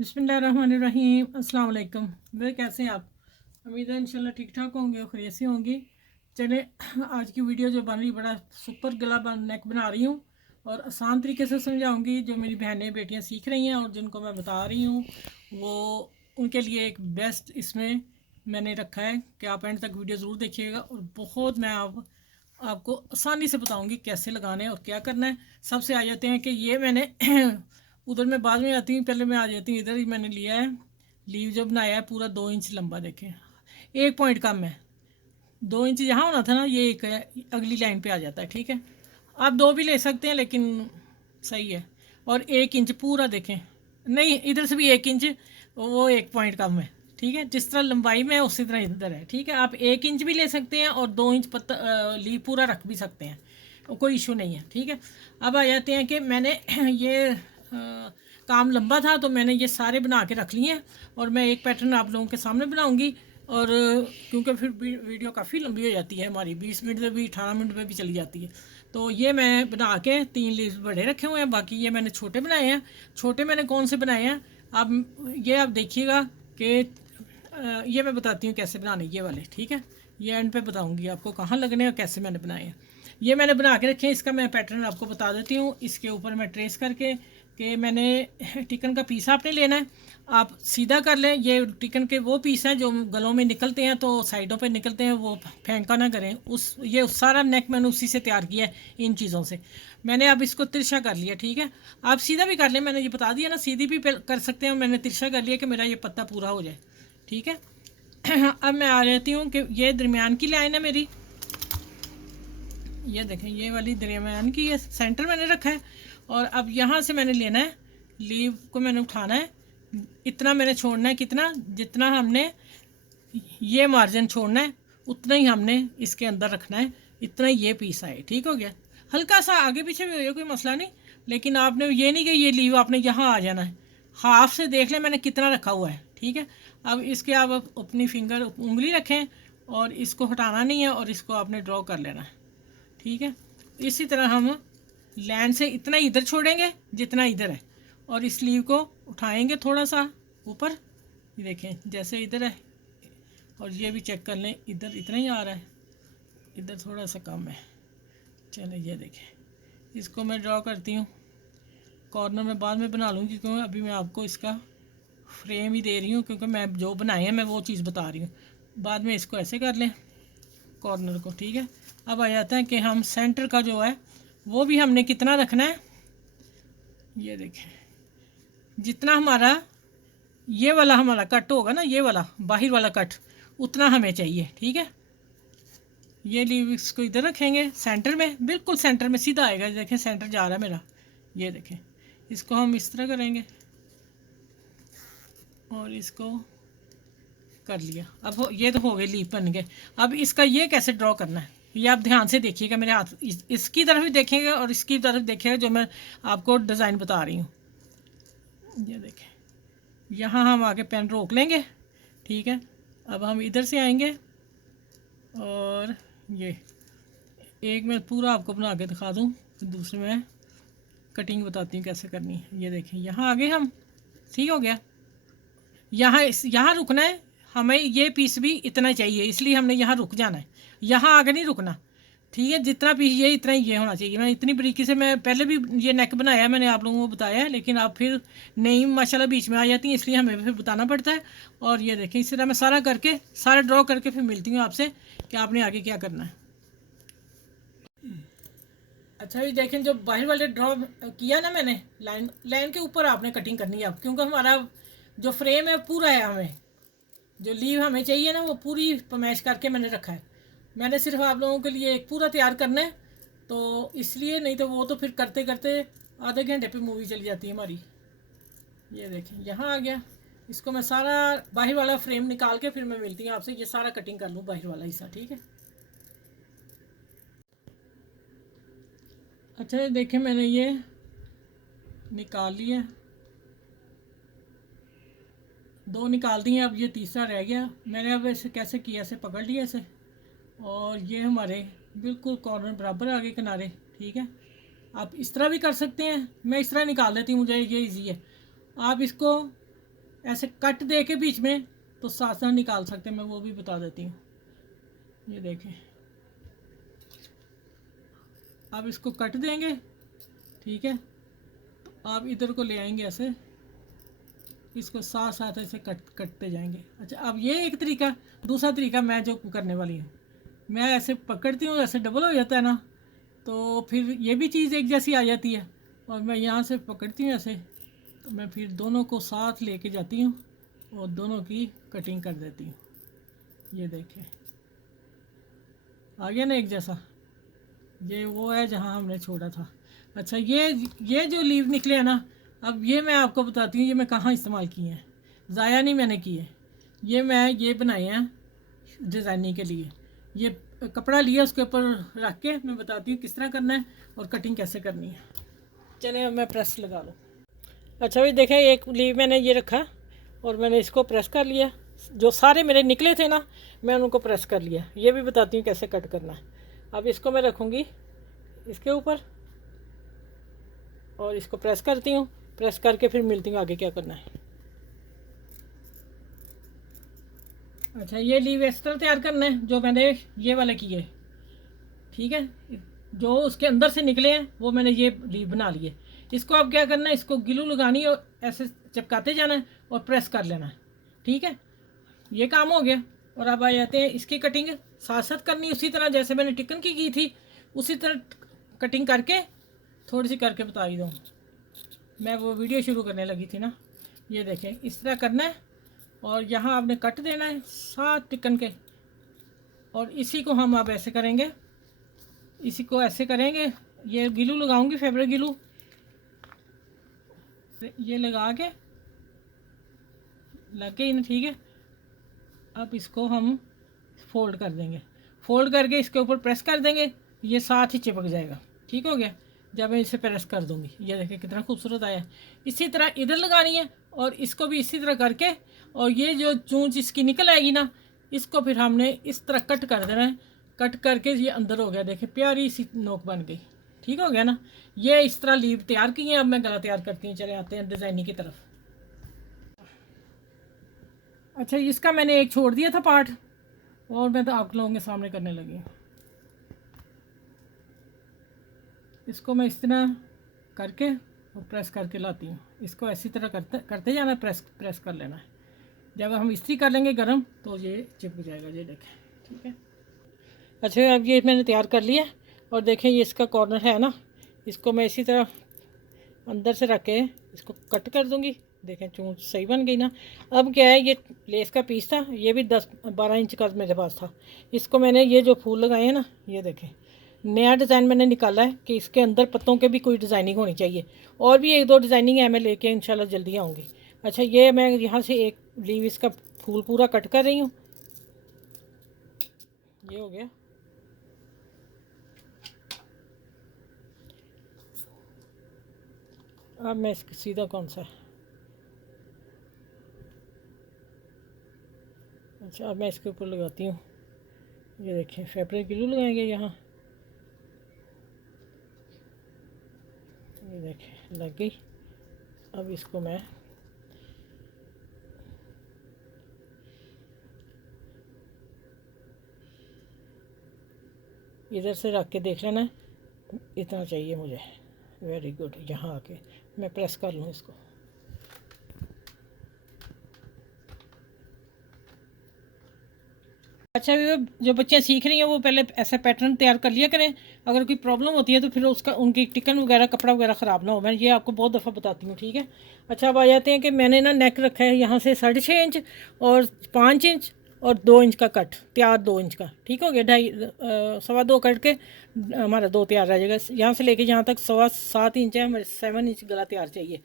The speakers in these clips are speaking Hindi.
बिस्मिल्लाहिर्रहमानिर्रहीम। अस्सलाम वालेकुम। वे कैसे हैं आप? उम्मीद है इंशाल्लाह ठीक ठाक होंगे और खैरियत से होंगी। चले आज की वीडियो जो बन रही बड़ा सुपर गला नेक बना रही हूँ और आसान तरीके से समझाऊंगी। जो मेरी बहनें बेटियाँ सीख रही हैं और जिनको मैं बता रही हूँ वो उनके लिए एक बेस्ट इसमें मैंने रखा है कि आप एंड तक वीडियो ज़रूर देखिएगा और बहुत मैं आपको आसानी से बताऊंगी कैसे लगाने हैं और क्या करना है। सबसे आ जाते हैं कि ये मैंने उधर मैं बाद में आती हूँ, पहले मैं आ जाती हूँ इधर ही। मैंने लिया है लीव जो बनाया है पूरा 2 इंच लंबा, देखें 1 पॉइंट कम है। 2 इंच यहाँ होना था ना, ये एक है, अगली लाइन पे आ जाता है। ठीक है, आप 2 भी ले सकते हैं लेकिन सही है। और 1 इंच पूरा देखें, नहीं इधर से भी 1 इंच, वो 1 पॉइंट कम है। ठीक है, जिस तरह लंबाई में है उसी तरह इधर है। ठीक है, आप 1 इंच भी ले सकते हैं और 2 इंच पत्ता लीव पूरा रख भी सकते हैं, कोई इशू नहीं है। ठीक है, अब आ जाते हैं कि मैंने ये काम लंबा था तो मैंने ये सारे बना के रख लिए हैं और मैं एक पैटर्न आप लोगों के सामने बनाऊंगी। और क्योंकि फिर वीडियो काफ़ी लंबी हो जाती है हमारी, 20 मिनट में भी 18 मिनट में भी चली जाती है। तो ये मैं बना के 3 लीव्स बड़े रखे हुए हैं, बाकी ये मैंने छोटे बनाए हैं। छोटे मैंने कौन से बनाए हैं अब ये आप देखिएगा कि ये मैं बताती हूँ कैसे बनाने ये वाले। ठीक है, ये एंड पे बताऊँगी आपको कहाँ लगने और कैसे मैंने बनाए हैं। ये मैंने बना के रखे हैं, इसका मैं पैटर्न आपको बता देती हूँ। इसके ऊपर मैं ट्रेस करके कि मैंने टिकन का पीस आपने लेना है, आप सीधा कर लें। ये टिकन के वो पीस हैं जो गलों में निकलते हैं तो साइडों पे निकलते हैं, वो फेंका ना करें। ये सारा नेक मैंने उसी से तैयार किया है, इन चीज़ों से। मैंने अब इसको तिरछा कर लिया। ठीक है, आप सीधा भी कर लें, मैंने ये बता दिया ना, सीधी भी कर सकते हैं। मैंने तिरछा कर लिया कि मेरा ये पत्ता पूरा हो जाए। ठीक है, अब मैं आ जाती हूँ कि ये दरमियान की लाइन है मेरी। ये देखें, ये वाली दरमियान की, ये सेंटर मैंने रखा है। और अब यहाँ से मैंने लेना है, लीव को मैंने उठाना है, इतना मैंने छोड़ना है। कितना? जितना हमने ये मार्जिन छोड़ना है उतना ही हमने इसके अंदर रखना है, इतना ही ये पीस आए। ठीक हो गया, हल्का सा आगे पीछे भी हो जाए कोई मसला नहीं, लेकिन आपने ये नहीं कि ये लीव आपने यहाँ आ जाना है। हाफ से देख लें मैंने कितना रखा हुआ है। ठीक है, अब इसके आप अपनी फिंगर उंगली रखें और इसको हटाना नहीं है और इसको आपने ड्रॉ कर लेना है। ठीक है, इसी तरह हम लैंड से इतना इधर छोड़ेंगे जितना इधर है और इस लीव को उठाएंगे थोड़ा सा ऊपर। ये देखें जैसे इधर है, और ये भी चेक कर लें इधर इतना ही आ रहा है, इधर थोड़ा सा कम है। चलो ये देखें, इसको मैं ड्रॉ करती हूँ। कॉर्नर में बाद में बना लूँगी क्योंकि अभी मैं आपको इसका फ्रेम ही दे रही हूँ, क्योंकि मैं जो बनाए हैं मैं वो चीज़ बता रही हूँ। बाद में इसको ऐसे कर लें कॉर्नर को। ठीक है, अब आ जाता है कि हम सेंटर का जो है वो भी हमने कितना रखना है। ये देखें, जितना हमारा ये वाला हमारा कट होगा ना, ये वाला बाहर वाला कट, उतना हमें चाहिए। ठीक है, ये लीव इसको इधर रखेंगे सेंटर में, बिल्कुल सेंटर में सीधा आएगा। देखें सेंटर जा रहा है मेरा, ये देखें। इसको हम इस तरह करेंगे और इसको कर लिया। अब ये तो हो गए लीव बन गए। अब इसका ये कैसे ड्रॉ करना है ये आप ध्यान से देखिएगा, मेरे हाथ इसकी तरफ भी देखेंगे और इसकी तरफ देखिएगा जो मैं आपको डिज़ाइन बता रही हूँ। ये देखें, यहाँ हम आगे पेन रोक लेंगे। ठीक है, अब हम इधर से आएंगे और ये एक मैं पूरा आपको बना के दिखा दूँ, फिर दूसरे में कटिंग बताती हूँ कैसे करनी है। ये देखें, यहाँ आगे हम, ठीक हो गया। यहाँ रुकना है हमें, ये पीस भी इतना चाहिए इसलिए हमने यहाँ रुक जाना है, यहाँ आगे नहीं रुकना। ठीक है, जितना पीस ये इतना ही ये होना चाहिए। मैं इतनी बारीकी से, मैं पहले भी ये नेक बनाया है, मैंने आप लोगों को बताया है, लेकिन आप फिर नहीं माशाल्लाह बीच में आ जाती हैं, इसलिए हमें फिर बताना पड़ता है। और ये देखें, इस तरह मैं सारा करके सारा ड्रॉ करके फिर मिलती हूँ आपसे कि आपने आगे क्या करना है। अच्छा जी देखें, जो बाहर वाले ड्रॉ किया ना मैंने, लाइन के ऊपर आपने कटिंग करनी है अब, क्योंकि हमारा जो फ्रेम है पूरा है, हमें जो लीव हमें चाहिए ना वो पूरी पमैश करके मैंने रखा है। मैंने सिर्फ आप लोगों के लिए एक पूरा तैयार करना है, तो इसलिए, नहीं तो वो तो फिर करते करते आधे घंटे पे मूवी चली जाती है हमारी। ये देखें, यहाँ आ गया। इसको मैं सारा बाहर वाला फ्रेम निकाल के फिर मैं मिलती हूँ आपसे, ये सारा कटिंग कर लूँ बाहर वाला हिस्सा। ठीक है, अच्छा देखें मैंने ये निकाल लिया, 2 निकाल दिए, अब ये तीसरा रह गया। मैंने अब इसे कैसे किया, ऐसे पकड़ लिया इसे, और ये हमारे बिल्कुल कॉर्नर बराबर आ गए किनारे। ठीक है, आप इस तरह भी कर सकते हैं, मैं इस तरह निकाल लेती हूँ, मुझे ये इजी है। आप इसको ऐसे कट दे के बीच में तो साथ साथ निकाल सकते हैं, मैं वो भी बता देती हूँ। ये देखें, आप इसको कट देंगे, ठीक है, तो आप इधर को ले आएंगे ऐसे, इसको साथ साथ ऐसे कटते जाएंगे। अच्छा, अब ये एक तरीका। दूसरा तरीका मैं जो करने वाली हूँ, मैं ऐसे पकड़ती हूँ, ऐसे डबल हो जाता है ना, तो फिर ये भी चीज़ एक जैसी आ जाती है। और मैं यहाँ से पकड़ती हूँ ऐसे, तो मैं फिर दोनों को साथ लेके जाती हूँ और दोनों की कटिंग कर देती हूँ। ये देखें, आ गया ना एक जैसा। ये वो है जहाँ हमने छोड़ा था। अच्छा, ये जो लीव निकले हैं ना, अब ये मैं आपको बताती हूँ, ये मैं कहाँ इस्तेमाल किए हैं। ज़ाया नहीं मैंने किए, ये बनाए हैं डिज़ाइनिंग के लिए। ये कपड़ा लिया, उसके ऊपर रख के मैं बताती हूँ किस तरह करना है और कटिंग कैसे करनी है। चले अब मैं प्रेस लगा लूँ। अच्छा भाई देखें, एक लीव मैंने ये रखा और मैंने इसको प्रेस कर लिया। जो सारे मेरे निकले थे ना, मैं उनको प्रेस कर लिया। ये भी बताती हूँ कैसे कट करना है। अब इसको मैं रखूँगी इसके ऊपर और इसको प्रेस करती हूँ। प्रेस करके फिर मिलती हूँ आगे क्या करना है। अच्छा, ये लीव इस तरह तैयार करना है जो मैंने ये वाले किए, ठीक है। जो उसके अंदर से निकले हैं वो मैंने ये लीव बना लिए। इसको अब क्या करना है, इसको ग्लू लगानी और ऐसे चिपकाते जाना है और प्रेस कर लेना है, ठीक है। ये काम हो गया। और अब आ जाते हैं इसकी कटिंग। साथ साथ करनी उसी तरह जैसे मैंने टिकन की थी, उसी तरह कटिंग करके थोड़ी सी करके बता ही दूँ। मैं वो वीडियो शुरू करने लगी थी ना। ये देखें, इस तरह करना है और यहाँ आपने कट देना है 7 टिकन के। और इसी को हम अब ऐसे करेंगे, इसी को ऐसे करेंगे। ये गिलू लगाऊंगी, फैब्रिक गिलू ये लगा के लग गई ना, ठीक है। अब इसको हम फोल्ड कर देंगे, फोल्ड करके इसके ऊपर प्रेस कर देंगे, ये साथ ही चिपक जाएगा। ठीक हो गया। जब मैं इसे प्रेस कर दूंगी, ये देखिए कितना खूबसूरत आया। इसी तरह इधर लगानी है और इसको भी इसी तरह करके, और ये जो चूंच इसकी निकल आएगी ना, इसको फिर हमने इस तरह कट कर देना है। कट करके ये अंदर हो गया, देखिए प्यारी सी नोक बन गई। ठीक हो गया ना। ये इस तरह लीव तैयार की है। अब मैं गला तैयार करती हूँ। चले आते हैं डिज़ाइनिंग की तरफ। अच्छा, इसका मैंने एक छोड़ दिया था पार्ट और मैं तो आप लोगों के सामने करने लगी हूँ। इसको मैं इस तरह करके और प्रेस करके लाती हूँ। इसको ऐसी तरह करते करते जाना, प्रेस प्रेस कर लेना है। जब हम इस्त्री कर लेंगे गरम तो ये चिपक जाएगा। ये देखें, ठीक है। अच्छा, अब ये मैंने तैयार कर लिया और देखें ये इसका कॉर्नर है ना, इसको मैं इसी तरह अंदर से रख के इसको कट कर दूंगी। देखें चूंच सही बन गई ना। अब क्या है, ये लेस का पीस था, ये भी 10-12 इंच का मेरे पास था। इसको मैंने ये जो फूल लगाए हैं ना, ये देखें नया डिज़ाइन मैंने निकाला है कि इसके अंदर पत्तों के भी कोई डिज़ाइनिंग होनी चाहिए। और भी 1-2 डिज़ाइनिंग है, मैं लेके इंशाल्लाह जल्दी आऊँगी। अच्छा, ये मैं यहाँ से एक लीव इसका फूल पूरा कट कर रही हूँ। ये हो गया। अब मैं इसका सीधा कौन सा, अच्छा अब मैं इसके ऊपर लगाती हूँ। ये देखें फैब्रिक ग्लू लगाएंगे यहाँ। ये देखें लग गई। अब इसको मैं इधर से रख के देख लेना, इतना चाहिए मुझे। Very good. यहाँ आके मैं प्रेस कर लूँ इसको। अच्छा, जो बच्चियाँ सीख रही हैं वो पहले ऐसा पैटर्न तैयार कर लिया करें। अगर कोई प्रॉब्लम होती है तो फिर उसका उनकी टिकन वगैरह कपड़ा वगैरह ख़राब ना हो। मैं ये आपको बहुत दफ़ा बताती हूँ, ठीक है। अच्छा, अब आ जाते हैं कि मैंने ना नेक रखा है यहाँ से 6.5 इंच और 5 इंच और 2 इंच का कट तैयार, 2 इंच का। ठीक हो गया। 2.5 कट के हमारा 2 तैयार रह जाएगा। यहाँ से लेके यहाँ तक 7.25 इंच है, हमारे 7 इंच गला तैयार चाहिए।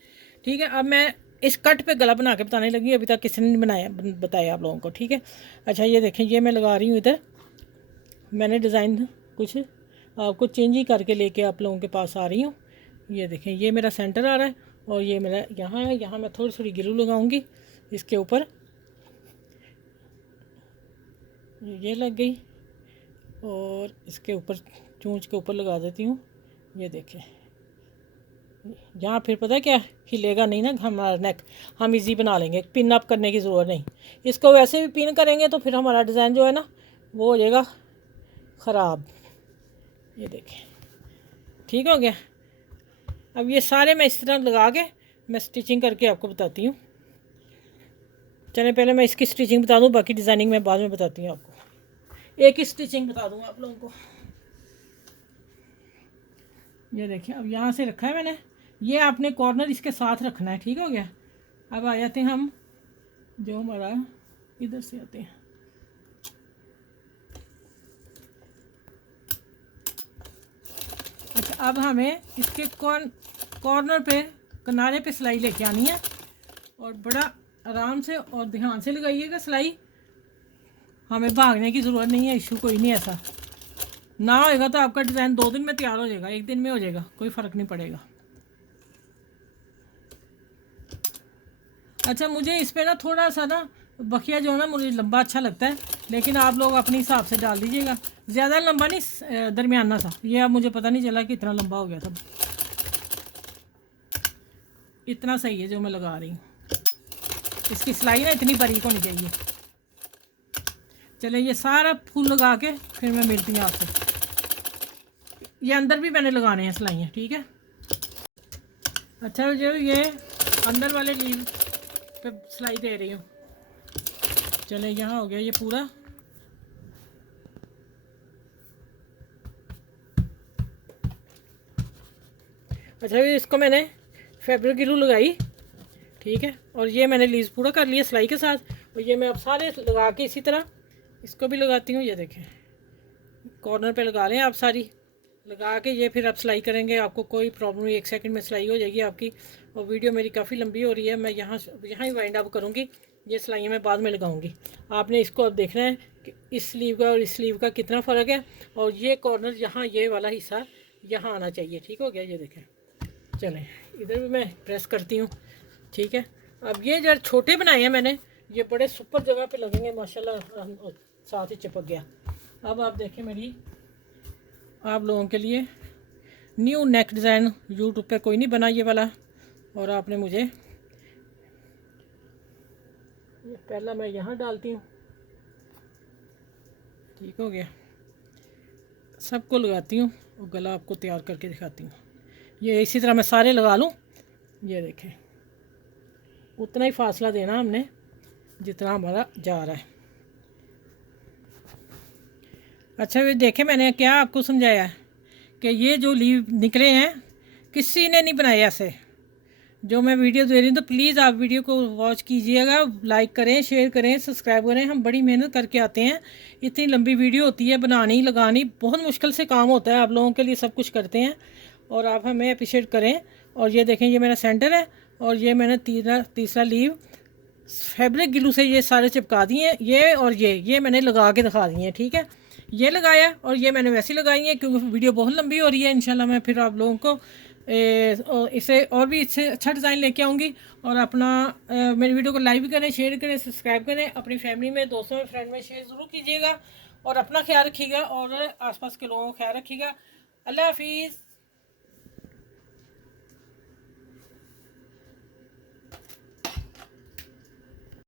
ठीक है। अब मैं इस कट पे गला बना के बताने लगी। अभी तक किसी ने बनाया बताया आप लोगों को, ठीक है। अच्छा, ये देखें ये मैं लगा रही हूँ इधर। मैंने डिज़ाइन कुछ आपको चेंज ही करके लेके आप लोगों के पास आ रही हूँ। ये देखें ये मेरा सेंटर आ रहा है और ये मेरा यहाँ है। यहाँ मैं थोड़ी थोड़ी ग्लू लगाऊंगी इसके ऊपर। ये लग गई और इसके ऊपर चूंच के ऊपर लगा देती हूँ। ये देखें यहाँ फिर पता है क्या, हिलेगा नहीं ना हमारा नेक, हम इजी बना लेंगे, पिन अप करने की ज़रूरत नहीं। इसको वैसे भी पिन करेंगे तो फिर हमारा डिज़ाइन जो है ना वो हो जाएगा ख़राब। ये देखें, ठीक हो गया। अब ये सारे मैं इस तरह लगा के मैं स्टिचिंग करके आपको बताती हूँ। चलें पहले मैं इसकी स्टिचिंग बता दूँ, बाकी डिज़ाइनिंग मैं बाद में बताती हूँ आपको। एक ही स्टिचिंग बता दूँगा आप लोगों को। ये देखिए, अब यहाँ से रखा है मैंने, ये आपने कॉर्नर इसके साथ रखना है, ठीक हो गया। अब आ जाते हैं हम जो हमारा, इधर से आते हैं। अच्छा, अब हमें इसके कॉर्नर पे, किनारे पे सिलाई लेके आनी है और बड़ा आराम से और ध्यान से लगाइएगा सिलाई। हमें भागने की ज़रूरत नहीं है, इशू कोई नहीं ऐसा ना होएगा तो आपका डिज़ाइन 2 दिन में तैयार हो जाएगा, 1 दिन में हो जाएगा, कोई फ़र्क नहीं पड़ेगा। अच्छा, मुझे इस पर ना थोड़ा सा ना बखिया जो है ना मुझे लंबा अच्छा लगता है, लेकिन आप लोग अपने हिसाब से डाल दीजिएगा। ज़्यादा लंबा नहीं, दरमियाना सा। ये अब मुझे पता नहीं चला कि इतना लंबा हो गया था, इतना सही है जो मैं लगा रही हूँ। इसकी सिलाई ना इतनी बारीक होनी चाहिए। चले ये सारा फूल लगा के फिर मैं मिलती हूँ आपसे। ये अंदर भी मैंने लगाने हैं सिलाइयाँ, ठीक है। अच्छा, जो ये अंदर वाले लीव पे सिलाई दे रही हूँ। चले यहाँ हो गया ये पूरा। अच्छा, इसको मैंने फैब्रिक ग्लू लगाई, ठीक है, और ये मैंने लीव्स पूरा कर लिया सिलाई के साथ। और ये मैं अब सारे लगा के इसी तरह इसको भी लगाती हूँ। ये देखें, कॉर्नर पे लगा लें आप, सारी लगा के ये फिर आप सिलाई करेंगे, आपको कोई प्रॉब्लम नहीं, 1 सेकंड में सिलाई हो जाएगी आपकी। और वीडियो मेरी काफ़ी लंबी हो रही है, मैं यहाँ ही वाइंड अप करूँगी। ये सिलाइयाँ मैं बाद में लगाऊंगी। आपने इसको अब देखना है कि इस स्लीव का और इस स्लीव का कितना फ़र्क है, और ये कॉर्नर यहाँ, ये वाला हिस्सा यहाँ आना चाहिए, ठीक हो गया। ये देखें, चलें इधर भी मैं प्रेस करती हूँ, ठीक है। अब ये जो छोटे बनाए हैं मैंने, ये बड़े सुपर जगह पे लगेंगे माशाल्लाह, साथ ही चिपक गया। अब आप देखें मेरी, आप लोगों के लिए न्यू नेक डिज़ाइन यूट्यूब पे कोई नहीं बना ये वाला। और आपने मुझे ये पहला मैं यहाँ डालती हूँ, ठीक हो गया। सबको लगाती हूँ और गला आपको तैयार करके दिखाती हूँ। ये इसी तरह मैं सारे लगा लूँ। ये देखें, उतना ही फासला देना हमने जितना हमारा जा रहा है। अच्छा, ये देखें मैंने क्या आपको समझाया है कि ये जो लीव निकले हैं किसी ने नहीं बनाए ऐसे, जो मैं वीडियो दे रही हूँ। तो प्लीज़ आप वीडियो को वॉच कीजिएगा, लाइक करें, शेयर करें, सब्सक्राइब करें। हम बड़ी मेहनत करके आते हैं, इतनी लंबी वीडियो होती है, बनानी लगानी बहुत मुश्किल से काम होता है, आप लोगों के लिए सब कुछ करते हैं और आप हमें अप्रिशिएट करें। और ये देखें, ये मेरा सेंटर है और ये मैंने तीसरा लीव फैब्रिक ग्लू से ये सारे चिपका दिए हैं। ये और ये मैंने लगा के दिखा दिए हैं, ठीक है। ये लगाया और ये मैंने वैसे लगाई है, क्योंकि वीडियो बहुत लंबी हो रही है। इंशाल्लाह मैं फिर आप लोगों को इसे और भी इससे अच्छा डिज़ाइन लेके आऊँगी। और अपना मेरी वीडियो को लाइक भी करें, शेयर करें, सब्सक्राइब करें, अपनी फैमिली में, दोस्तों में, फ्रेंड में शेयर ज़रूर कीजिएगा। और अपना ख्याल रखिएगा और आसपास के लोगों का ख्याल रखिएगा। अल्लाह हाफिज़।